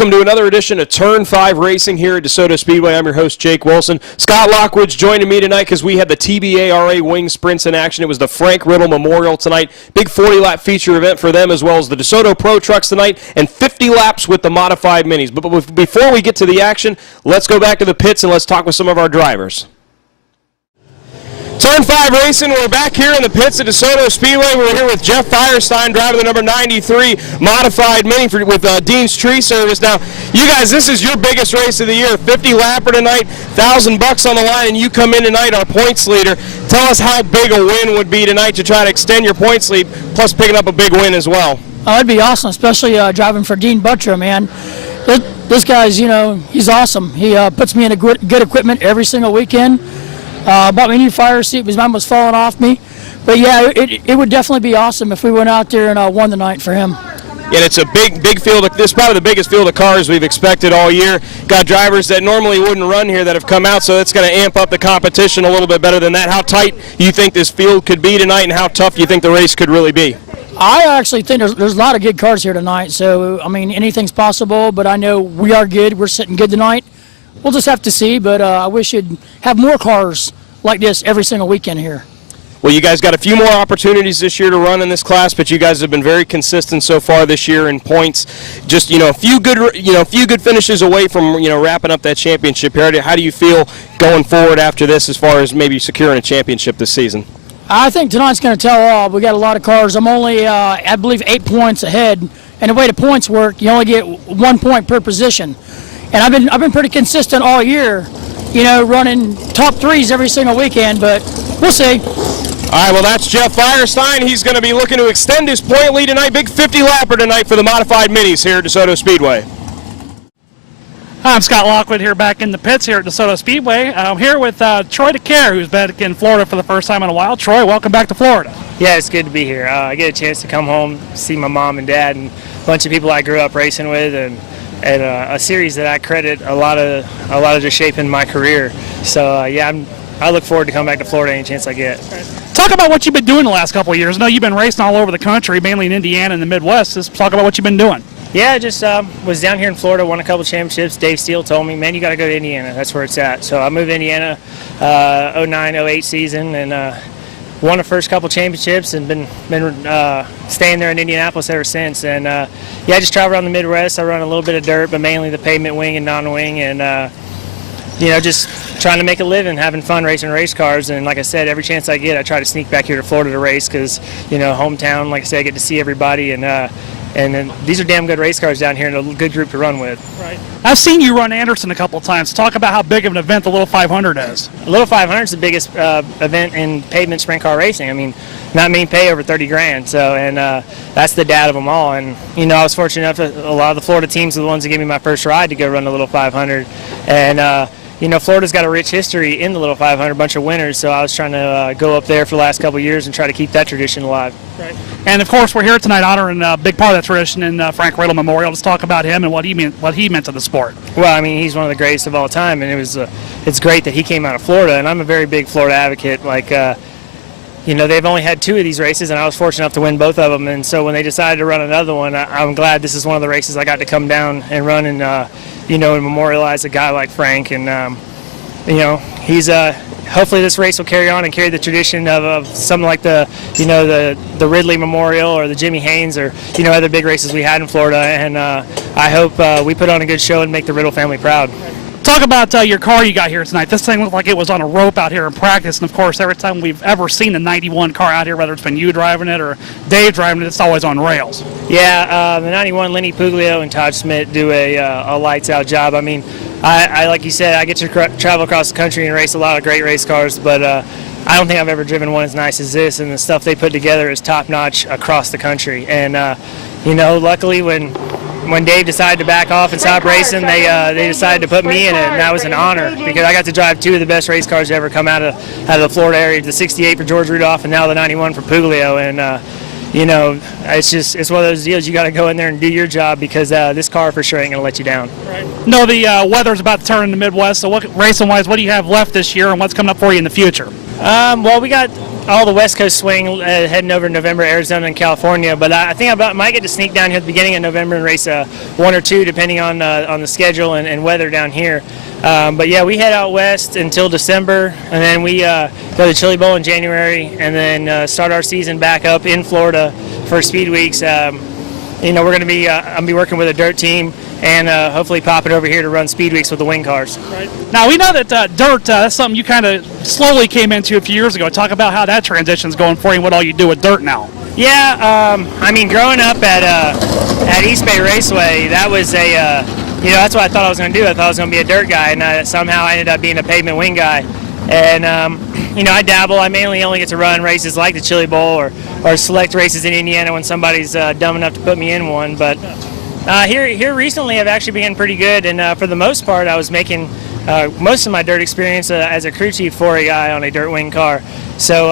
Welcome to another edition of Turn 5 Racing here at Desoto Speedway. I'm your host, Jake Wilson. Scott Lockwood's joining me tonight because we had the TBARA Wing Sprints in action. It was the Frank Riddle Memorial tonight. Big 40-lap feature event for them, as well as the Desoto Pro Trucks tonight, and 50 laps with the modified minis. But before we get to the action, let's go back to the pits and let's talk with some of our drivers. Turn 5 Racing, we're back here in the pits at Desoto Speedway. We're here with Jeff Feierstein driving the number 93 modified mini with Dean's Tree Service. Now, you guys, this is your biggest race of the year, 50 lapper tonight, $1,000 on the line, and you come in tonight our points leader. Tell us how big a win would be tonight to try to extend your points lead, plus picking up a big win as well. Oh, it'd be awesome, especially driving for Dean Butler, man. This guy's, he's awesome. He puts me in a good equipment every single weekend. Bought me a new fire seat because mine was falling off me. But yeah, it would definitely be awesome if we went out there and won the night for him. And it's a big field. This is probably the biggest field of cars we've expected all year. Got drivers that normally wouldn't run here that have come out, so it's going to amp up the competition a little bit better than that. How tight you think this field could be tonight, and how tough you think the race could really be? I actually think there's a lot of good cars here tonight. So, I mean, anything's possible, but I know we are good. We're sitting good tonight. We'll just have to see, but I wish you'd have more cars like this every single weekend here. Well, you guys got a few more opportunities this year to run in this class, but you guys have been very consistent so far this year in points. Just a few good finishes away from wrapping up that championship here. How do you feel going forward after this, as far as maybe securing a championship this season? I think tonight's going to tell all. We got a lot of cars. I'm only, I believe, 8 points ahead. And the way the points work, you only get 1 point per position. And I've been pretty consistent all year, running top threes every single weekend, but we'll see. All right, well, that's Jeff Feierstein. He's going to be looking to extend his point lead tonight. Big 50-lapper tonight for the modified minis here at DeSoto Speedway. Hi, I'm Scott Lockwood here back in the pits here at DeSoto Speedway. I'm here with Troy DeCare, who's back in Florida for the first time in a while. Troy, welcome back to Florida. Yeah, it's good to be here. I get a chance to come home, see my mom and dad, and a bunch of people I grew up racing with, and a series that I credit a lot of just shaping my career. So I look forward to coming back to Florida any chance I get. Talk about what you've been doing the last couple of years. I know you've been racing all over the country, mainly in Indiana and the Midwest. Just talk about what you've been doing. Yeah, just was down here in Florida, won a couple championships. Dave Steele told me, man, you got to go to Indiana. That's where it's at. So I moved to Indiana 09-08 season and won the first couple championships and been staying there in Indianapolis ever since. And I just travel around the Midwest. I run a little bit of dirt, but mainly the pavement wing and non-wing, and just trying to make a living, having fun racing race cars. And like I said, every chance I get, I try to sneak back here to Florida to race because hometown. Like I said, I get to see everybody, and then these are damn good race cars down here and a good group to run with. Right. I've seen you run Anderson a couple of times. Talk about how big of an event the Little 500 is. The Little 500 is the biggest event in pavement sprint car racing. I mean, not many pay over 30 grand. So, and that's the dad of them all. And I was fortunate enough that a lot of the Florida teams are the ones that gave me my first ride to go run the Little 500. And Florida's got a rich history in the Little 500, a bunch of winners, so I was trying to go up there for the last couple of years and try to keep that tradition alive. Right. And, of course, we're here tonight honoring a big part of that tradition in Frank Riddle Memorial. Let's talk about him and what he meant to the sport. Well, I mean, he's one of the greatest of all time, and it's great that he came out of Florida, and I'm a very big Florida advocate. They've only had 2 of these races, and I was fortunate enough to win both of them, and so when they decided to run another one, I'm glad this is one of the races I got to come down and run and and memorialize a guy like Frank. And, he's hopefully this race will carry on and carry the tradition of something like the Ridley Memorial or the Jimmy Haynes or, other big races we had in Florida. And I hope we put on a good show and make the Riddle family proud. Talk about your car you got here tonight. This thing looked like it was on a rope out here in practice, and of course, every time we've ever seen a 91 car out here, whether it's been you driving it or Dave driving it, it's always on rails. Yeah, the 91, Lenny Puglio and Todd Smith do a lights-out job. I mean, I like you said, I get to travel across the country and race a lot of great race cars, but I don't think I've ever driven one as nice as this, and the stuff they put together is top-notch across the country. And, luckily when Dave decided to back off and stop racing, they decided to put me in it, and that was an honor because I got to drive 2 of the best race cars to ever come out of the Florida area, the 68 for George Rudolph and now the 91 for Puglio. And it's one of those deals you got to go in there and do your job because this car for sure ain't gonna let you down. Right. No, the weather's about to turn in the Midwest. So racing-wise, what do you have left this year, and what's coming up for you in the future? Well, we got all the West Coast swing heading over to November, Arizona and California. But I think I might get to sneak down here at the beginning of November and race one or two, depending on the schedule and weather down here. But yeah, we head out west until December, and then we go to Chili Bowl in January, and then start our season back up in Florida for Speed Weeks. We're going to be I'll be working with a dirt team and hopefully popping over here to run Speed Weeks with the wing cars. Right. Now we know that dirt that's something you kind of slowly came into a few years ago. Talk about how that transition's going for you and what all you do with dirt now. Yeah, growing up at East Bay Raceway, that was that's what I thought I was going to do. I thought I was going to be a dirt guy, and somehow I ended up being a pavement wing guy. And I dabble. I mainly only get to run races like the Chili Bowl or select races in Indiana when somebody's dumb enough to put me in one. But here recently, I've actually been pretty good, and for the most part, I was making most of my dirt experience as a crew chief for a guy on a dirt wing car. So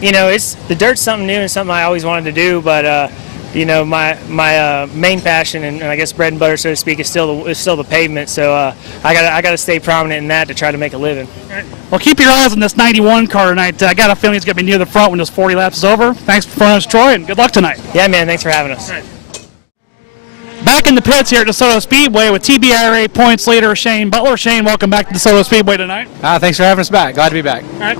the dirt's something new and something I always wanted to do, but my main passion and I guess bread and butter, so to speak, is still the pavement. So I gotta stay prominent in that to try to make a living. Right. Well, keep your eyes on this 91 car tonight. I got a feeling it's gonna be near the front when this 40 laps is over. Thanks for joining us, Troy, and good luck tonight. Yeah, man. Thanks for having us. Right. Back in the pits here at DeSoto Speedway with TBRA points leader Shane Butler. Shane, welcome back to DeSoto Speedway tonight. Thanks for having us back. Glad to be back. All right.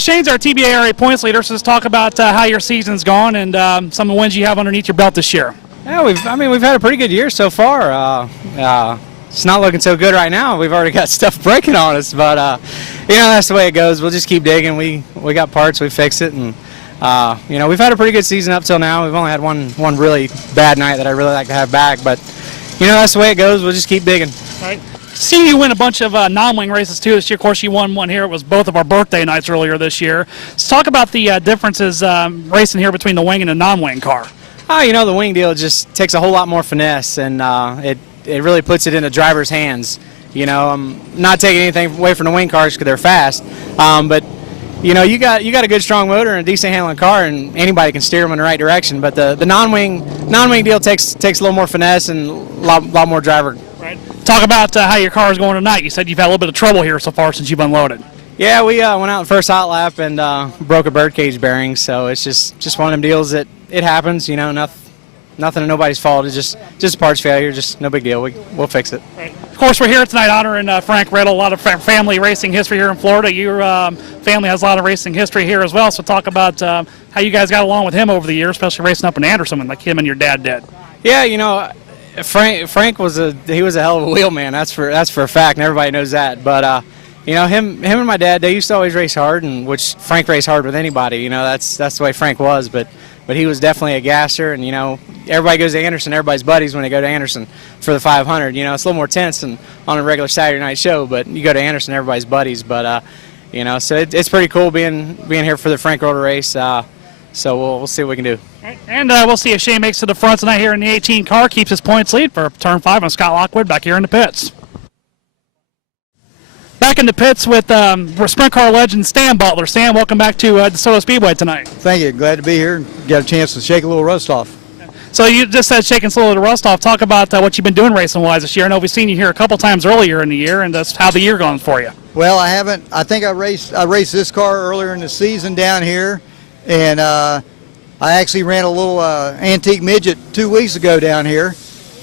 Shane's our TBRA points leader, so let's talk about how your season's gone and some of the wins you have underneath your belt this year. Yeah, we've had a pretty good year so far. It's not looking so good right now. We've already got stuff breaking on us, but that's the way it goes. We'll just keep digging. We got parts, we fix it, and we've had a pretty good season up till now. We've only had one really bad night that I really like to have back, but that's the way it goes. We'll just keep digging. All right. See you win a bunch of non-wing races too this year. Of course, you won one here. It was both of our birthday nights earlier this year. Let's talk about the differences racing here between the wing and the non-wing car. The wing deal just takes a whole lot more finesse, and it really puts it in the driver's hands. I'm not taking anything away from the wing cars because they're fast, but you got a good strong motor and a decent handling car, and anybody can steer them in the right direction. But the non-wing deal takes a little more finesse and a lot more driver. Right. Talk about how your car is going tonight. You said you've had a little bit of trouble here so far since you've unloaded. Yeah, we went out the first hot lap and broke a birdcage bearing, so it's just one of them deals that it happens. Nothing of nobody's fault. It's just a parts failure. Just no big deal. We'll fix it. Right. Of course, we're here tonight honoring Frank Riddle. A lot of family racing history here in Florida. Your family has a lot of racing history here as well. So talk about how you guys got along with him over the years, especially racing up in Anderson like him and your dad did. Yeah, Frank was a hell of a wheelman. That's for a fact, and everybody knows that. But him and my dad, they used to always race hard, and which Frank raced hard with anybody. That's the way Frank was. But he was definitely a gasser, and everybody goes to Anderson. Everybody's buddies when they go to Anderson for the 500. It's a little more tense than on a regular Saturday night show. But you go to Anderson, everybody's buddies. But so it's pretty cool being here for the Frank Riddle race. So we'll see what we can do. Right. And we'll see if Shane makes it to the front tonight here in the 18 car, keeps his points lead for turn 5 on Scott Lockwood back here in the pits. Back in the pits with sprint car legend Stan Butler. Stan, welcome back to DeSoto Speedway tonight. Thank you. Glad to be here. Got a chance to shake a little rust off. So you just said shaking slowly the rust off. Talk about what you've been doing racing-wise this year. I know we've seen you here a couple times earlier in the year, and that's how the year gone for you. Well, I haven't. I think I raced this car earlier in the season down here, and I actually ran a little antique midget 2 weeks ago down here.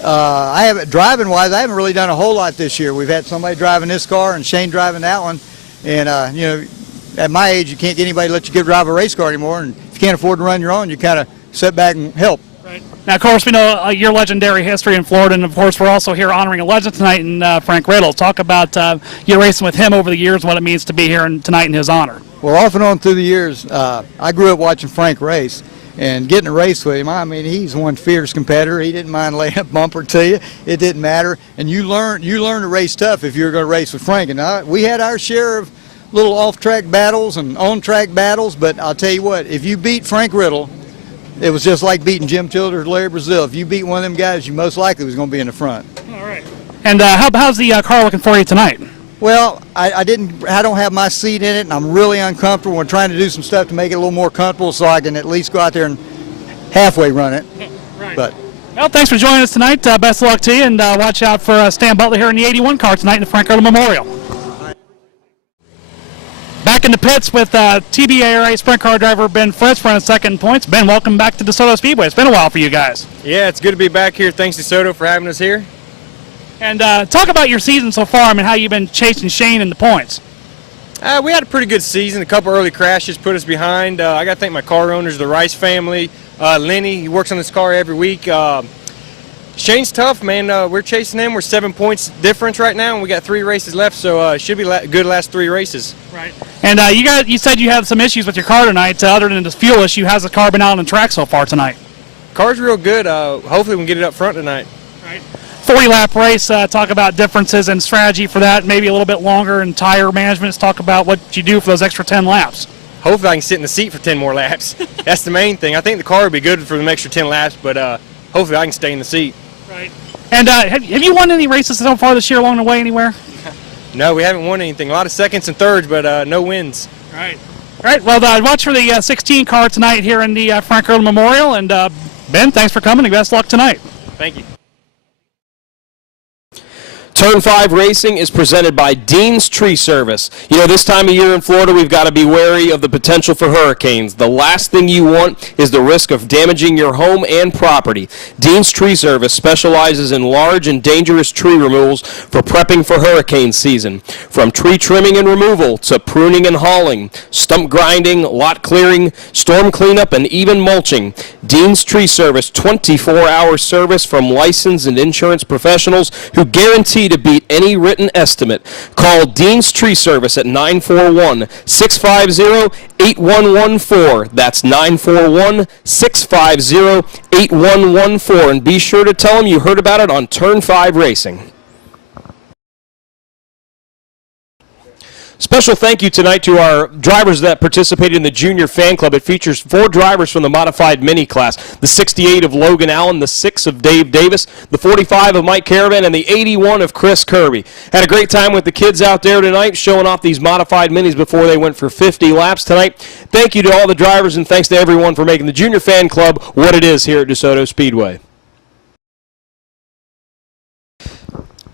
I haven't, driving-wise, I haven't really done a whole lot this year. We've had somebody driving this car and Shane driving that one, and at my age, you can't get anybody to let you drive a race car anymore, and if you can't afford to run your own, you kind of sit back and help. Right. Now, of course, we know your legendary history in Florida, and of course, we're also here honoring a legend tonight in Frank Riddle. Talk about your racing with him over the years, what it means to be here tonight in his honor. Well, off and on through the years, I grew up watching Frank race, and getting a race with him, I mean, he's one fierce competitor. He didn't mind laying a bumper to you. It didn't matter, and you learn to race tough if you're going to race with Frank. And we had our share of little off-track battles and on-track battles, but I'll tell you what, if you beat Frank Riddle, it was just like beating Jim Childers or Larry Brazil. If you beat one of them guys, you most likely was going to be in the front. All right. And how's the car looking for you tonight? Well, I don't have my seat in it, and I'm really uncomfortable. We're trying to do some stuff to make it a little more comfortable so I can at least go out there and halfway run it. Right. But well, thanks for joining us tonight. Best of luck to you, and watch out for Stan Butler here in the 81 car tonight in the Frank Riddle Memorial. Back back in the pits with TBARA sprint car driver Ben Fritz running second in points. Ben, welcome back to DeSoto Speedway. It's been a while for you guys. Yeah, it's good to be back here. Thanks, DeSoto, for having us here. And talk about your season so far. I mean, how you've been chasing Shane in the points. We had a pretty good season. A couple early crashes put us behind. I got to thank my car owners, the Rice family, Lenny. He works on this car every week. Shane's tough, man. We're chasing him. We're 7 points difference right now, and we got 3 races left, so it should be good last 3 races. Right. And you said you had some issues with your car tonight. Other than this fuel issue, how's the car been out on the track so far tonight? Car's real good. Hopefully we can get it up front tonight. Right. 40-lap race. Talk about differences in strategy for that. Maybe a little bit longer in tire management. Let's talk about what you do for those extra 10 laps. Hopefully I can sit in the seat for 10 more laps. That's the main thing. I think the car would be good for the extra 10 laps, but hopefully I can stay in the seat. Right. And have you won any races so far this year along the way anywhere? No, we haven't won anything. A lot of seconds and thirds, but no wins. Right. All right. Well, watch for the 16 car tonight here in the Frank Earl Memorial. And Ben, thanks for coming and best luck tonight. Thank you. Turn 5 Racing is presented by Dean's Tree Service. You know, this time of year in Florida, we've got to be wary of the potential for hurricanes. The last thing you want is the risk of damaging your home and property. Dean's Tree Service specializes in large and dangerous tree removals for prepping for hurricane season. From tree trimming and removal to pruning and hauling, stump grinding, lot clearing, storm cleanup, and even mulching. Dean's Tree Service, 24-hour service from licensed and insurance professionals who guarantee to beat any written estimate. Call Dean's Tree Service at 941-650-8114. That's 941-650-8114. And be sure to tell them you heard about it on Turn 5 Racing. Special thank you tonight to our drivers that participated in the Junior Fan Club. It features 4 drivers from the modified mini class, the 68 of Logan Allen, the 6 of Dave Davis, the 45 of Mike Caravan, and the 81 of Chris Kirby. Had a great time with the kids out there tonight, showing off these modified minis before they went for 50 laps tonight. Thank you to all the drivers, and thanks to everyone for making the Junior Fan Club what it is here at DeSoto Speedway.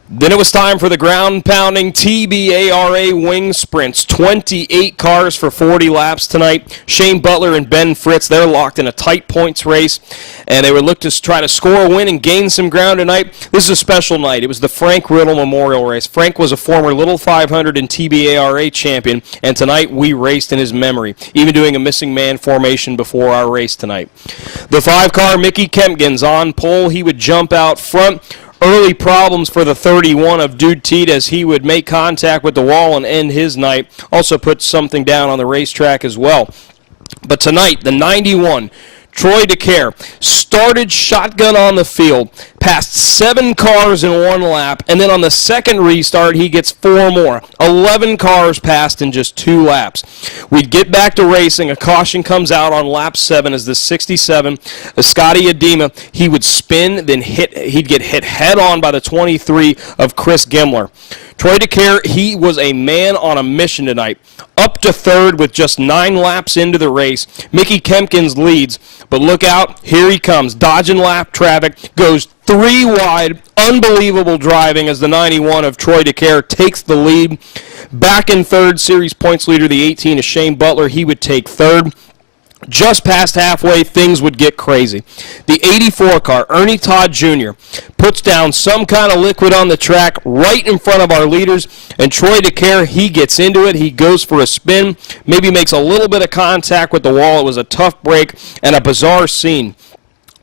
Then it was time for the ground-pounding TBARA wing sprints. 28 cars for 40 laps tonight. Shane Butler and Ben Fritz, they're locked in a tight points race, and they would look to try to score a win and gain some ground tonight. This is a special night. It was the Frank Riddle Memorial Race. Frank was a former Little 500 and TBARA champion, and tonight we raced in his memory, even doing a missing man formation before our race tonight. The 5-car Mickey Kempkins on pole. He would jump out front. Early problems for the 31 of Dude Teed as he would make contact with the wall and end his night. Also put something down on the racetrack as well. But tonight, the 91, Troy DeCare, started shotgun on the field, passed 7 cars in 1 lap, and then on the second restart, he gets 4 more. 11 cars passed in just 2 laps. We'd get back to racing. A caution comes out on lap 7 as the 67, Scotty Adema, he would spin, then he'd get hit head-on by the 23 of Chris Gimler. Troy DeCare, he was a man on a mission tonight. Up to 3rd with just 9 laps into the race. Mickey Kempkins leads, but look out, here he comes. Dodging lap traffic, goes 3 wide. Unbelievable driving as the 91 of Troy DeCare takes the lead. Back in 3rd, series points leader, the 18 of Shane Butler, he would take 3rd. Just past halfway, things would get crazy. The 84 car, Ernie Todd Jr., puts down some kind of liquid on the track right in front of our leaders, and Troy DeCare, he gets into it. He goes for a spin, maybe makes a little bit of contact with the wall. It was a tough break and a bizarre scene.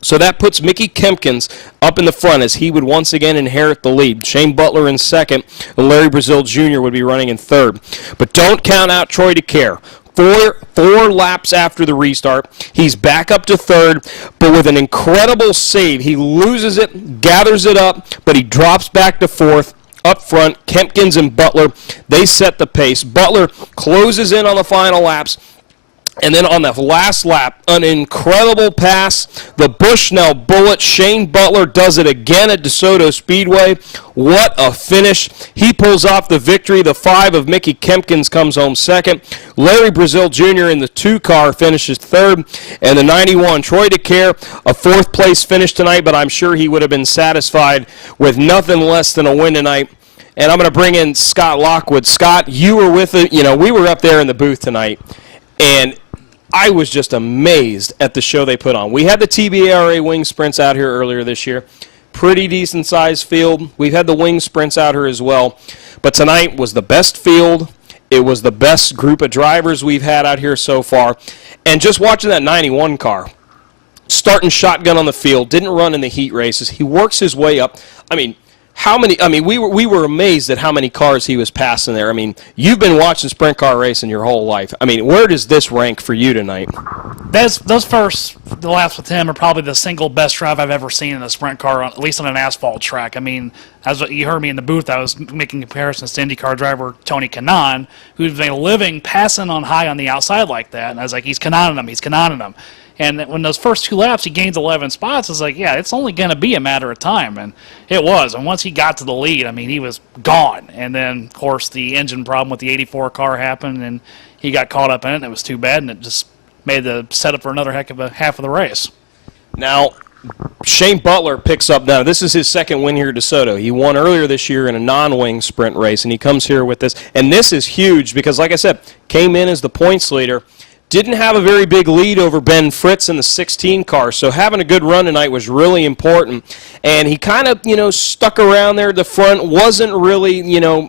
So that puts Mickey Kempkins up in the front as he would once again inherit the lead. Shane Butler in 2nd, and Larry Brazil Jr. would be running in 3rd. But don't count out Troy DeCare. Four laps after the restart, he's back up to 3rd, but with an incredible save. He loses it, gathers it up, but he drops back to 4th. Up front, Kempkins and Butler, they set the pace. Butler closes in on the final laps. And then on the last lap, an incredible pass. The Bushnell Bullet. Shane Butler does it again at DeSoto Speedway. What a finish. He pulls off the victory. The 5 of Mickey Kempkins comes home 2nd. Larry Brazil Jr. in the 2 car finishes 3rd. And the 91, Troy DeCare, a 4th place finish tonight, but I'm sure he would have been satisfied with nothing less than a win tonight and I'm going to bring in Scott Lockwood. Scott, you were with it. We were up there in the booth tonight, and I was just amazed at the show they put on. We had the TBARA wing sprints out here earlier this year. Pretty decent-sized field. We've had the wing sprints out here as well. But tonight was the best field. It was the best group of drivers we've had out here so far. And just watching that 91 car, starting shotgun on the field, didn't run in the heat races. He works his way up. We were amazed at how many cars he was passing there. You've been watching sprint car racing your whole life. Where does this rank for you tonight? Those first laps with him are probably the single best drive I've ever seen in a sprint car, at least on an asphalt track. As you heard me in the booth, I was making comparisons to IndyCar driver Tony Kanaan, who's made a living passing on high on the outside like that. And I was like, he's Kanaaning him. And when those first 2 laps, he gains 11 spots. It's like, yeah, it's only going to be a matter of time. And it was. And once he got to the lead, he was gone. And then, of course, the engine problem with the 84 car happened, and he got caught up in it, and it was too bad, and it just made the setup for another heck of a half of the race. Now, Shane Butler picks up now. This is his second win here at DeSoto. He won earlier this year in a non-wing sprint race, and he comes here with this. And this is huge because, like I said, came in as the points leader. Didn't have a very big lead over Ben Fritz in the 16 car, so having a good run tonight was really important. And he kind of, stuck around there at the front, wasn't really,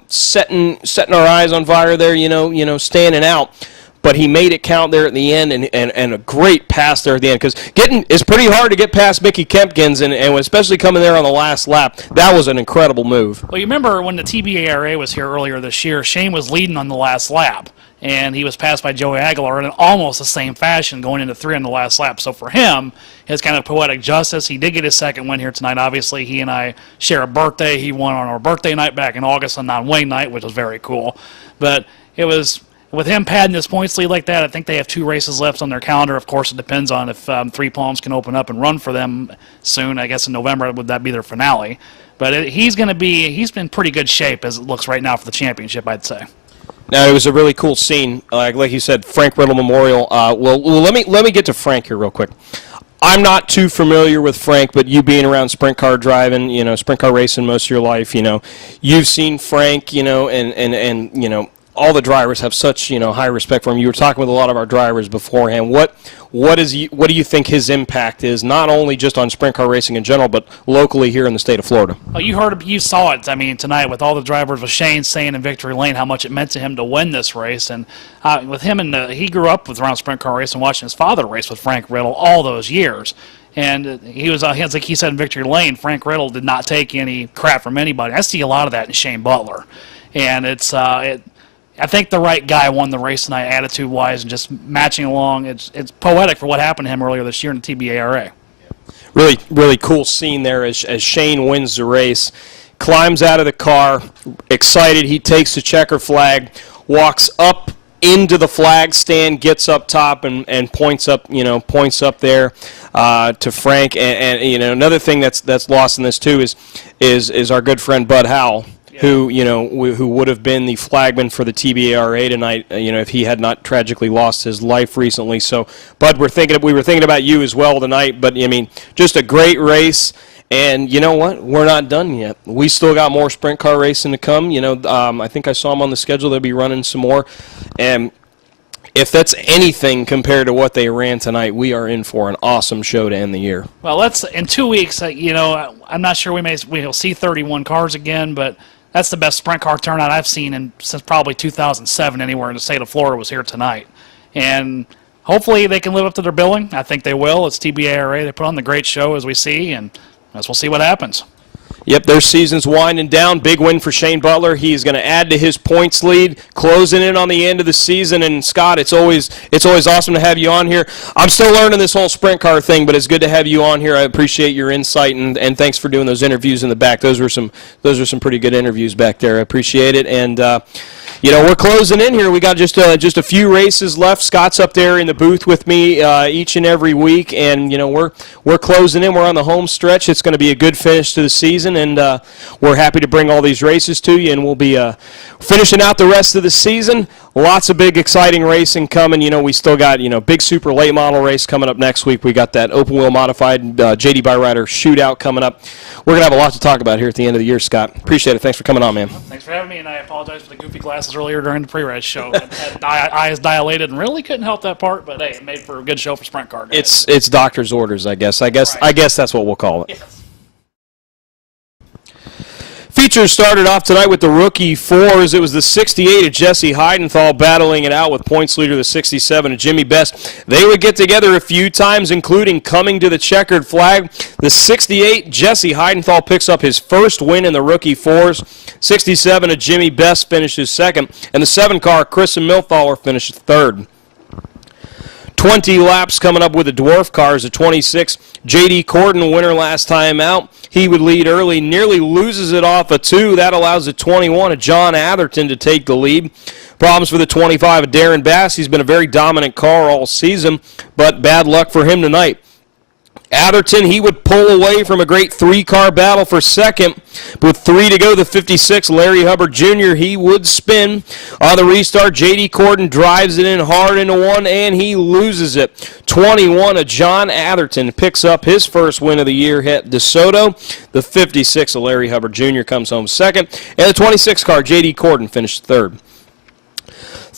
setting our eyes on fire there, standing out. But he made it count there at the end, and a great pass there at the end. Because it's pretty hard to get past Mickey Kempkins, and especially coming there on the last lap. That was an incredible move. Well, you remember when the TBARA was here earlier this year, Shane was leading on the last lap. And he was passed by Joey Aguilar in almost the same fashion going into 3 on the last lap. So for him, his kind of poetic justice, he did get his second win here tonight. Obviously, he and I share a birthday. He won on our birthday night back in August on non-wing night, which was very cool. But it was, with him padding his points lead like that, I think they have 2 races left on their calendar. Of course, it depends on if Three Palms can open up and run for them soon. I guess in November, would that be their finale? But he's been pretty good shape as it looks right now for the championship, I'd say. Now, it was a really cool scene. Like you said, Frank Riddle Memorial. Let me get to Frank here real quick. I'm not too familiar with Frank, but you being around sprint car driving, sprint car racing most of your life, you've seen Frank, and all the drivers have such, high respect for him. You were talking with a lot of our drivers beforehand. What do you think his impact is, not only just on sprint car racing in general, but locally here in the state of Florida? Well, you saw it. Tonight with all the drivers, with Shane saying in Victory Lane how much it meant to him to win this race, and with him he grew up around sprint car racing, watching his father race with Frank Riddle all those years. And he was like he said in Victory Lane, Frank Riddle did not take any crap from anybody. I see a lot of that in Shane Butler, and I think the right guy won the race tonight, attitude-wise, and just matching along. It's poetic for what happened to him earlier this year in the TBARA. Really, really cool scene there as Shane wins the race, climbs out of the car, excited. He takes the checker flag, walks up into the flag stand, gets up top, and points up there to Frank. And another thing that's lost in this too is our good friend Bud Howell, who would have been the flagman for the TBARA tonight, if he had not tragically lost his life recently. So, Bud, we were thinking about you as well tonight. But just a great race. And you know what? We're not done yet. We still got more sprint car racing to come. I think I saw them on the schedule. They'll be running some more. And if that's anything compared to what they ran tonight, we are in for an awesome show to end the year. Well, in 2 weeks. I'm not sure we'll see 31 cars again, but that's the best sprint car turnout I've seen since probably 2007 anywhere in the state of Florida was here tonight. And hopefully they can live up to their billing. I think they will. It's TBARA. They put on the great show as we see, and we'll see what happens. Yep, their season's winding down. Big win for Shane Butler. He's going to add to his points lead, closing in on the end of the season. And Scott, it's always awesome to have you on here. I'm still learning this whole sprint car thing, but it's good to have you on here. I appreciate your insight, and thanks for doing those interviews in the back. Those were some pretty good interviews back there. I appreciate it. And we're closing in here. We got just a few races left. Scott's up there in the booth with me each and every week, and we're closing in. We're on the home stretch. It's going to be a good finish to the season, and we're happy to bring all these races to you. And we'll be finishing out the rest of the season Lots of big, exciting racing coming. We still got, big super late model race coming up next week. We got that open wheel modified JD Byrider shootout coming up. We're going to have a lot to talk about here at the end of the year, Scott. Appreciate it. Thanks for coming on, man. Thanks for having me, and I apologize for the goofy glasses earlier during the pre-race show. Had eyes dilated and really couldn't help that part, but hey, it made for a good show for sprint car guys. It's doctor's orders, I guess. I guess that's what we'll call it. Yes. Features started off tonight with the rookie fours. It was the 68 of Jesse Heidenthal battling it out with points leader, the 67 of Jimmy Best. They would get together a few times, including coming to the checkered flag. The 68, Jesse Heidenthal picks up his first win in the rookie fours. 67 of Jimmy Best finishes second. And the 7 car, Chris and Milthaler, finishes third. 20 laps coming up with the dwarf cars. The 26, J.D. Corden, winner last time out. He would lead early, nearly loses it off a 2. That allows the 21 of John Atherton to take the lead. Problems for the 25 of Darren Bass. He's been a very dominant car all season, but bad luck for him tonight. Atherton, he would pull away from a great 3-car battle for second. With 3 to go, the 56, Larry Hubbard Jr., he would spin. On the restart, J.D. Corden drives it in hard into 1, and he loses it. 21 of John Atherton picks up his first win of the year at DeSoto. The 56 of Larry Hubbard Jr. comes home second. And the 26 car, J.D. Corden, finished third.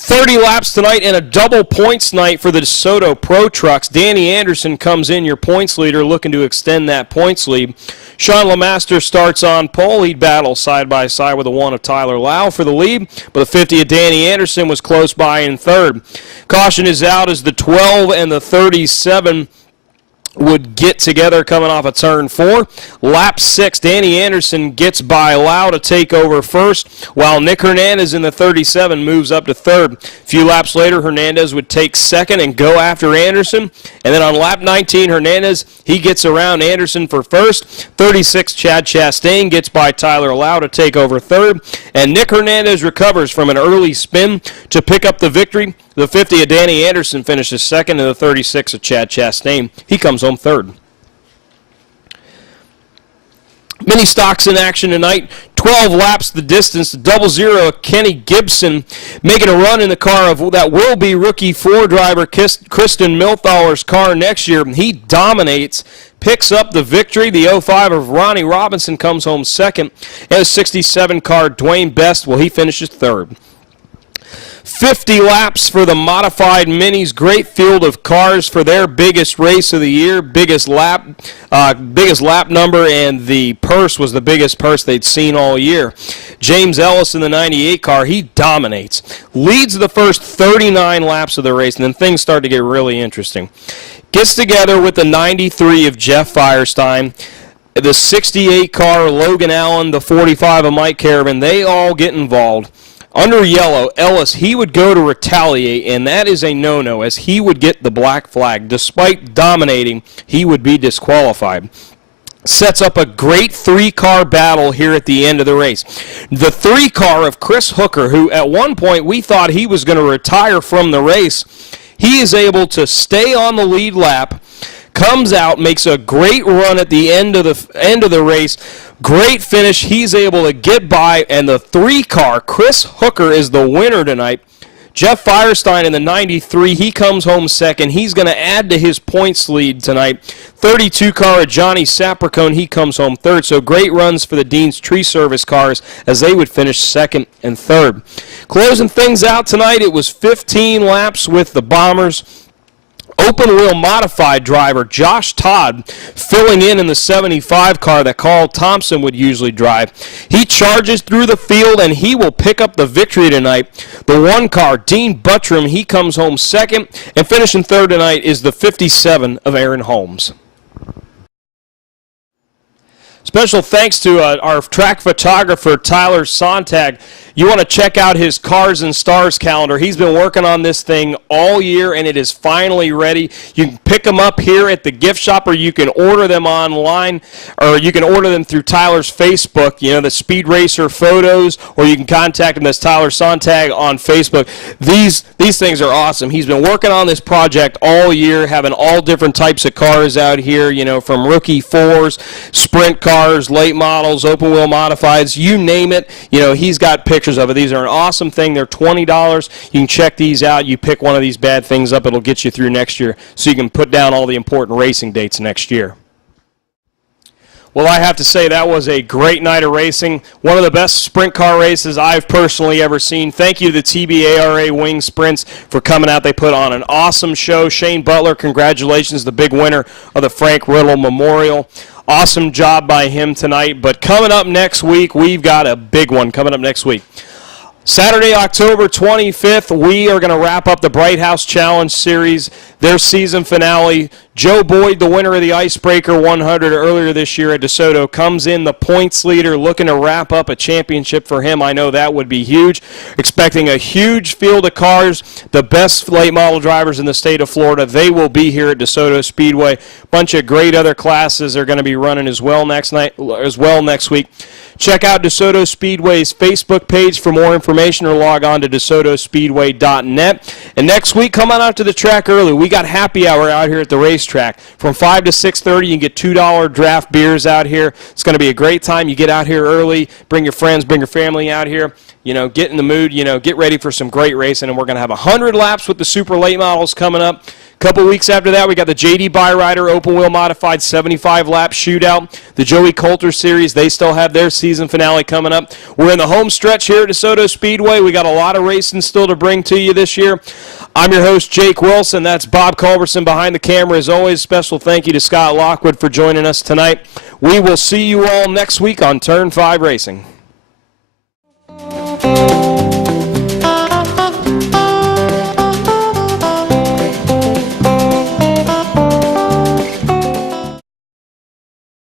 30 laps tonight and a double points night for the DeSoto Pro Trucks. Danny Anderson comes in, your points leader, looking to extend that points lead. Sean LeMaster starts on pole. He'd battle side by side with the 1 of Tyler Lau for the lead, but the 50 of Danny Anderson was close by in third. Caution is out as the 12 and the 37 would get together coming off of turn 4. Lap 6, Danny Anderson gets by Lau to take over first, while Nick Hernandez in the 37 moves up to third. A few laps later, Hernandez would take second and go after Anderson. And then on lap 19, Hernandez, he gets around Anderson for first. 36, Chad Chastain gets by Tyler Lau to take over third. And Nick Hernandez recovers from an early spin to pick up the victory. The 50 of Danny Anderson finishes second, and the 36 of Chad Chastain, he comes home third. Mini stocks in action tonight. 12 laps the distance. The 00 of Kenny Gibson making a run in the car of that will be rookie 4 driver Kristen Milthaler's car next year. He dominates, picks up the victory. The 05 of Ronnie Robinson comes home second. And the 67 car Dwayne Best, well, he finishes third. 50 laps for the modified minis. Great field of cars for their biggest race of the year, biggest lap number, and the purse was the biggest purse they'd seen all year. James Ellis in the 98 car, he dominates, leads the first 39 laps of the race, and then things start to get really interesting. Gets together with the 93 of Jeff Feierstein, the 68 car Logan Allen, the 45 of Mike Caravan. They all get involved. Under yellow, Ellis, he would go to retaliate, and that is a no-no, as he would get the black flag. Despite dominating, he would be disqualified. Sets up a great 3-car battle here at the end of the race. The 3-car of Chris Hooker, who at one point we thought he was going to retire from the race, he is able to stay on the lead lap, comes out, makes a great run at the end of the race. Great finish. He's able to get by, and the 3-car, Chris Hooker, is the winner tonight. Jeff Feierstein in the 93, he comes home second. He's going to add to his points lead tonight. 32 car of Johnny Sapricone, he comes home third. So great runs for the Dean's Tree Service cars as they would finish second and third. Closing things out tonight, it was 15 laps with the Bombers. Open wheel modified driver Josh Todd filling in the 75 car that Carl Thompson would usually drive. He charges through the field and he will pick up the victory tonight. The 1 car, Dean Buttram, he comes home second, and finishing third tonight is the 57 of Aaron Holmes. Special thanks to our track photographer, Tyler Sontag. You want to check out his Cars and Stars calendar. He's been working on this thing all year, and it is finally ready. You can pick them up here at the gift shop, or you can order them online, or you can order them through Tyler's Facebook, the Speed Racer photos, or you can contact him as Tyler Sontag on Facebook. These things are awesome. He's been working on this project all year, having all different types of cars out here, from rookie 4s, sprint cars, late models, open wheel modifieds, you name it. He's got pictures pictures of it. These are an awesome thing. They're $20. You can check these out. You pick one of these bad things up, it'll get you through next year, so you can put down all the important racing dates next year. Well, I have to say that was a great night of racing. One of the best sprint car races I've personally ever seen. Thank you to the TBARA Wing Sprints for coming out. They put on an awesome show. Shane Butler, congratulations, the big winner of the Frank Riddle Memorial. Awesome job by him tonight. But coming up next week, we've got a big one coming up next week. Saturday, October 25th, we are going to wrap up the Bright House Challenge Series, their season finale. Joe Boyd, the winner of the Icebreaker 100 earlier this year at DeSoto, comes in the points leader, looking to wrap up a championship for him. I know that would be huge. Expecting a huge field of cars, the best late model drivers in the state of Florida. They will be here at DeSoto Speedway. Bunch of great other classes are going to be running as well next week. Check out DeSoto Speedway's Facebook page for more information, or log on to DeSotoSpeedway.net. And next week, come on out to the track early. We got happy hour out here at the racetrack. From 5 to 6:30, you can get $2 draft beers out here. It's going to be a great time. You get out here early, bring your friends, bring your family out here. Get in the mood, get ready for some great racing. And we're going to have 100 laps with the super late models coming up. A couple weeks after that, we got the JD Byrider Open Wheel Modified 75-lap shootout. The Joey Coulter Series, they still have their season finale coming up. We're in the home stretch here at DeSoto Speedway. We got a lot of racing still to bring to you this year. I'm your host, Jake Wilson. That's Bob Culberson behind the camera. As always, special thank you to Scott Lockwood for joining us tonight. We will see you all next week on Turn 5 Racing.